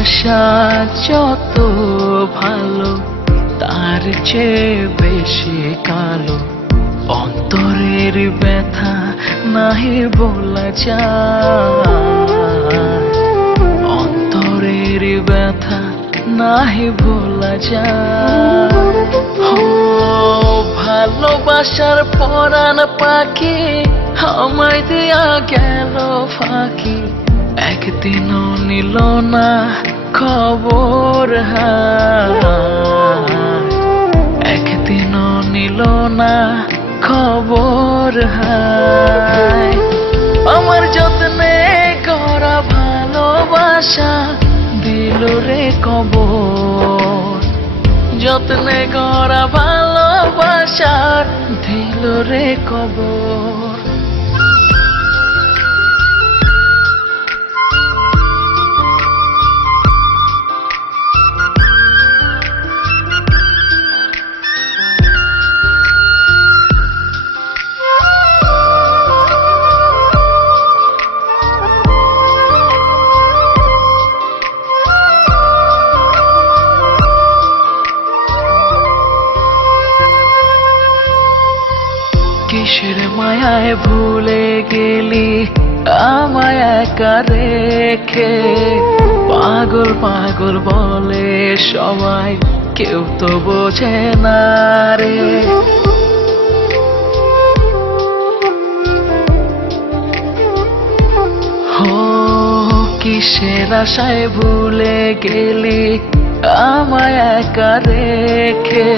ভালোবাসা যত ভালো তার চেয়ে বেশি কালো, অন্তরের ব্যথা নাহি বলা যায়, অন্তরের ব্যথা নাহি বলা যায়। ও ভালোবাসার পরাণ পাখি আমায় দিয়া গেল ফাঁকি, একদিনও নিল না খবর, একদিনও নিল না খবর। আমার যত্নে করা ভালোবাসা দিল রে কবর, যত্নে করা ভালোবাসা দিল রে কবর। কিসের মায়ায় ভুলে গেলি আমায় একা রেখে, পাগল পাগল বলে সবাই কেউ তো বোঝে না রে। ও কিসের আশায় ভুলে গেলি আমায় একা রেখে,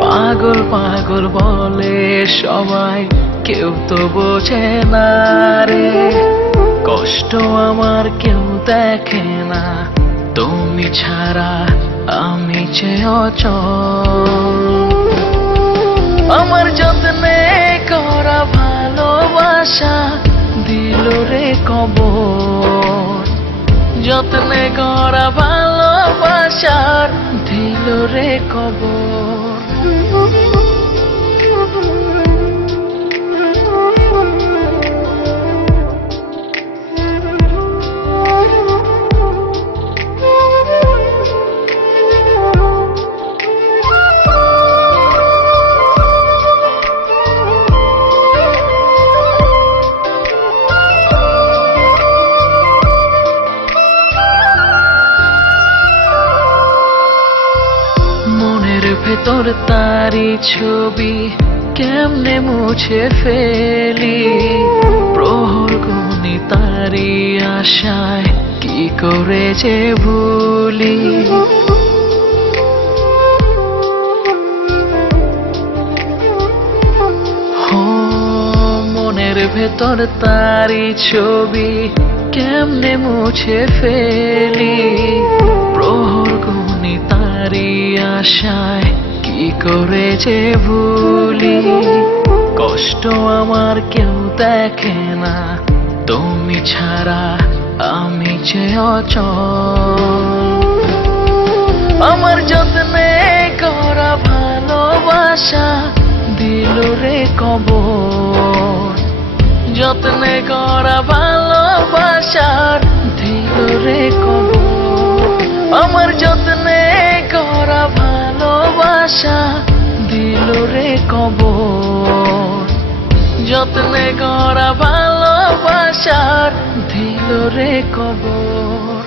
পাগল পাগল বলে সবাই কেউ তো বোঝে না রে। কষ্ট আমার কেউ দেখে না, তুমি ছাড়া আমি যে অচল। আমার যত্নে করা ভালোবাসা দিল রে কবর, যত্নে করা ভালোবাসা দিল রে কবর। ভেতর তারি ছবি কেমনে মুছে ফেলি, প্রহর গুনি তারি আশায় কি করে যে ভুলি। মনের ভেতর তারি ছবি কেমনে মুছে ফেলি, প্রহর গুনি তারি আশায় কি করে যে ভুলি। কষ্ট আমার কেউ দেখে না, তুমি ছাড়া আমি যে অচল। আমার যত্নে করা ভালোবাসা দিল রে কবর, যত্নে করা ভালোবাসা দিল রে কবর। আমার যত্নে করা ভালোবাসা দিল রে কবর, যত্নে করা ভালোবাসা দিল রে কবর।